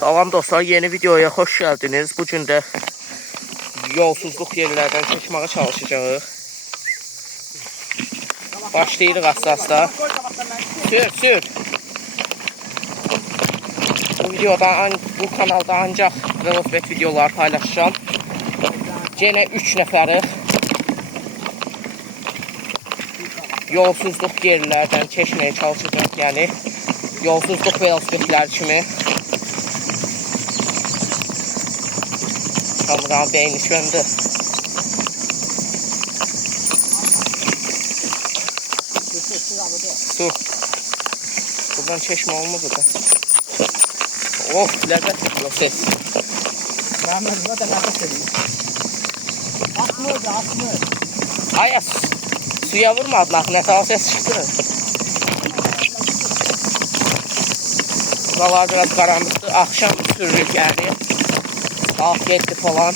Salam dostlar, yeni videoya hoş geldiniz. Bugün de yolsuzluk yerlerden keçməyə çalışacağıq. Başlayırıq asla. Sür. Bu kanalda ancaq velosiped videolar paylaşacağım. Gene 3 nəfəri yolsuzluq yerlərdən keçməyə çalışacağıq. Yəni yolsuzluq velosipedlər kimi. Kameranın beyni söndü. Dur. Buradan çeşme olmaz da. Of, ləzzət yok ses. Məhəmməd buna da ləzzət edin. Atmır. Ayas, suya vurmadın axı, nə tava ses çıxdı. Buralar biraz qaranlıqdır. Akşam sürürük yani. Saat 7 falan.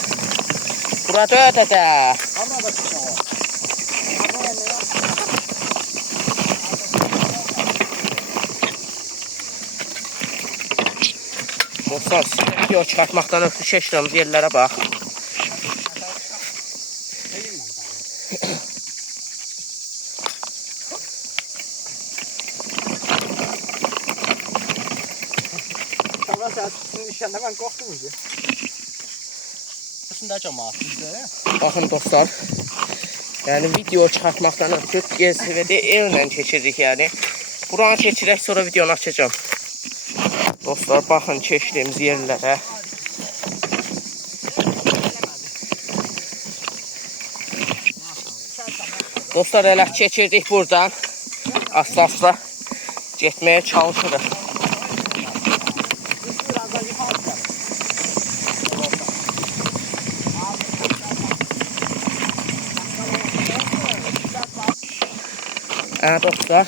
Burada ötədə. Dostlar, video çıxartmaqdan ötürü keçdiyimiz yerlərə bax. Tamam, sen sizin işlerine ben korktum ki. Başında cemaat bizde. Baxın dostlar. Yəni video çıxartmaqdan ötürü GSV'də evlə keçiririk yəni. Buranı keçirək, sonra videonu açacağım. Dostlar, baxın keçdiyimiz yerlərə. Dostlar, elə keçirdik buradan. Asla getməyə çalışırıq. Dostlar.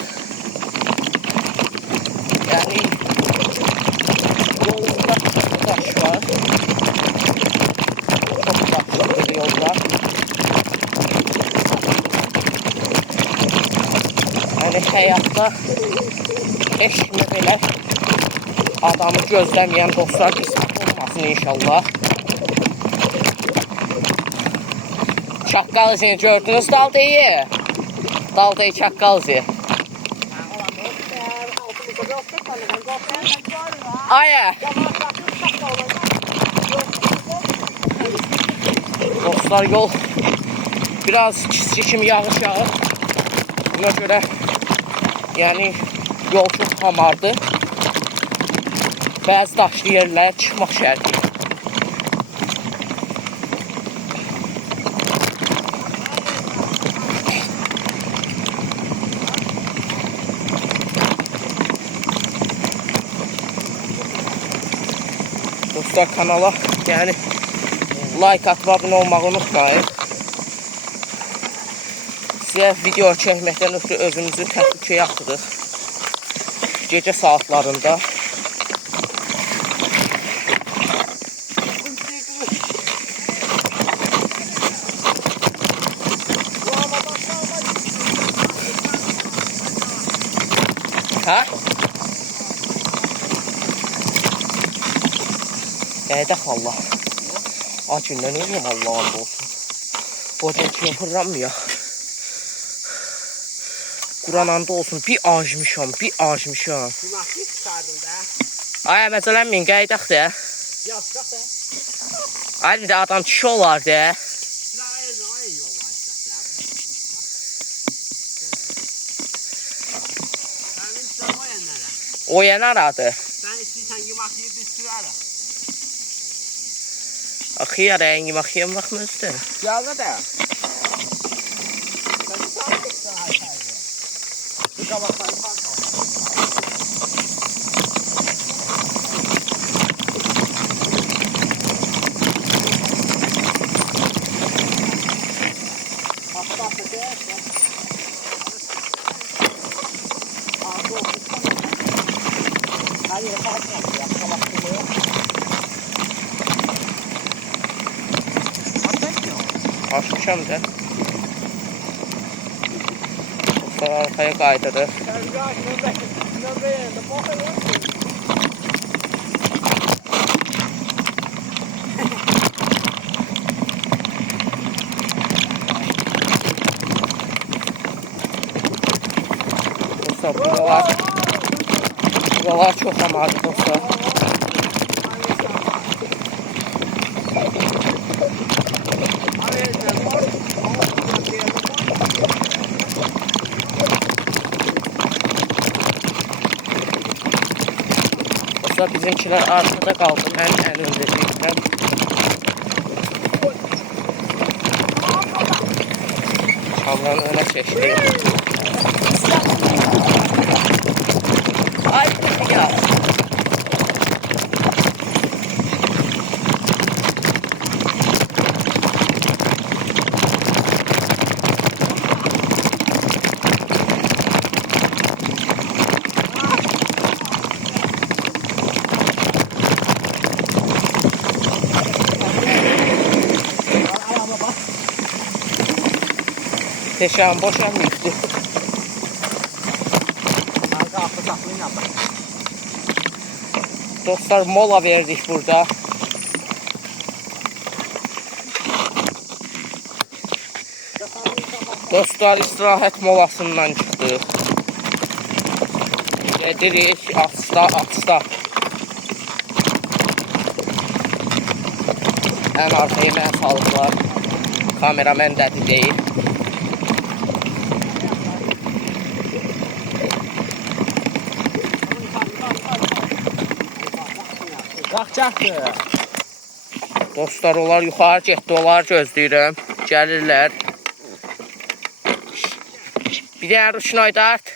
Yani yolda taş var. Çok taşlı bir yolda. Yani hayatta heç kimi belə adamı gözləməyən dostlar qismət olmasın inşallah. Çaqqal izini gördünüz Daldayı? Daldayı çaqqal izi. Aya. Dostlar, yol biraz çizgi kimi yağış yağır. Buna göre yani yol çok hamardı. Bazı daşlı yerlərə çıxmaq şərti. Dostlar, kanala yani like atıb abunə olmağı unutmayın. Sizə video çəkməkdən ötürü özümüzü təhlükəyə atırıq. Gecə saatlarında. Ha? Edək Allah. Acından eləyəm Allah'ım olsun. Oradan kimi fırlanmıyor. Kur'an anda olsun. Bir acmışam. Günahlı çıxardın da. Ay, məzələnməyin, qayıdaq da. Yazsaq da. Ay, bir də adam kişi olar da. O yanar adı. Sen istəyirsən yemək yiyib biz sürərək. Axıyar, yemək yemək özdə. Yazda da. Sen bir saat geçsin hayır. Bu kabakları fark al. Hayır, fark etmiyor. Kabakları. Açmışam da. Sonra arkaya kaydadı. Dostlar, buralar çox hamardır dostlar. Dostlar, bizimkiler arkada qaldı. Mən ən öndə gedirəm. Kamranı öne çəkdim. Ay, ya. Teşekkür boşam yüklü. Dostlar, mola verdik burada. Dostlar, istirahat molasından çıxdıq. Gedirik asta. Ən arxaya mənə salıqlar. Kamera məndədir deyil. Qalxacaqdır. Dostlar, onlar yuxarı getdi, onları gözləyirəm. Gəlirlər. Bir dənə ruşnoy dart.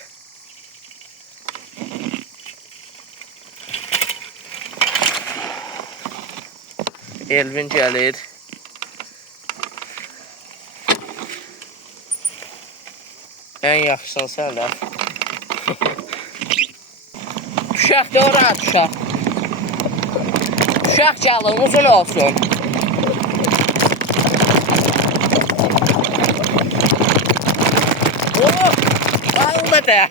Elvin gəlir. Ən yaxşısan sənlər. Düşək də ora, düşək. Düşək gəlin, uzun olsun. Almadı.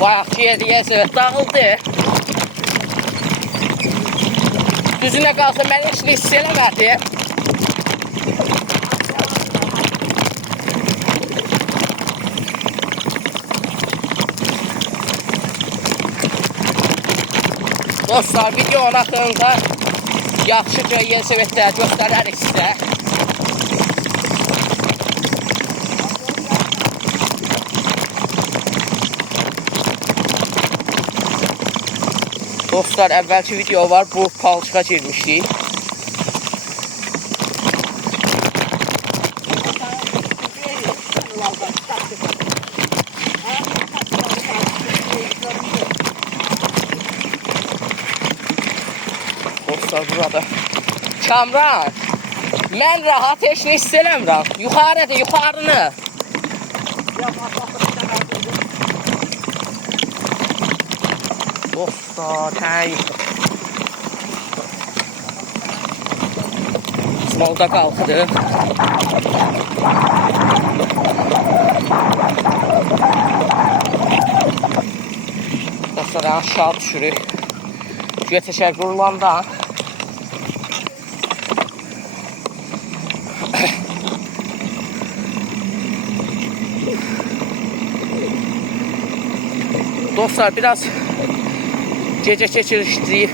Bayaqçı yediyə dağıldı. Düzünə qalsa mən heç nə hiss eləmədim. Dostlar, videonun axırında yaxşıca Yelsevetləri göstərərik sizə. Dostlar, əvvəlki video var, bu palçığa girmişdik. Dostlar, burada. Kamran, mən rahat heç nə hiss eləmirəm. Yuxarıdır, yuxarını. Dostlar, hey. Smolda qalxıdı. Dostlar, aşağı düşürük. Güya təşəkkür olanda. Dostlar, biraz gece çekilişti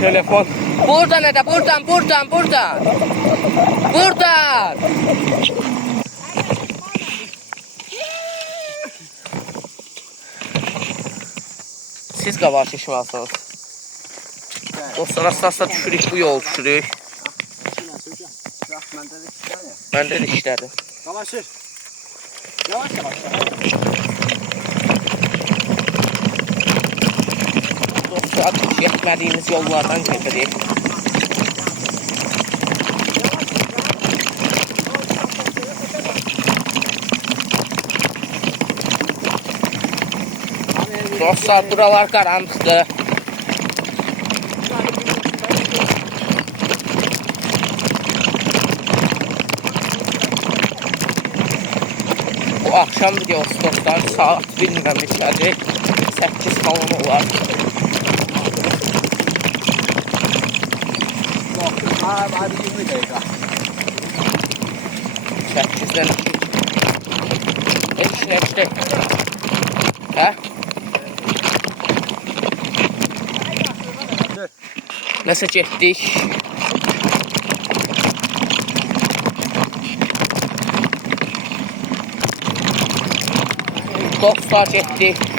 telefon. Buradan neden? Buradan. Siz qabağa çeşməlisiniz. Dostlar, asla düşürük, bu yol düşürük. Məndə də işlədim. Yavaş sür. Yavaş. Dostlar, getmədiyimiz yollardan gedirik. Dostlar, buralar qaranlıqdır. Bu akşam videosu dostlar, saat bilmirəm neçədir, 8 falan olar. Abi 20 dakika. 8-dən 2. Neçə? Hə? Nəsə getdik. Dostlar getdik.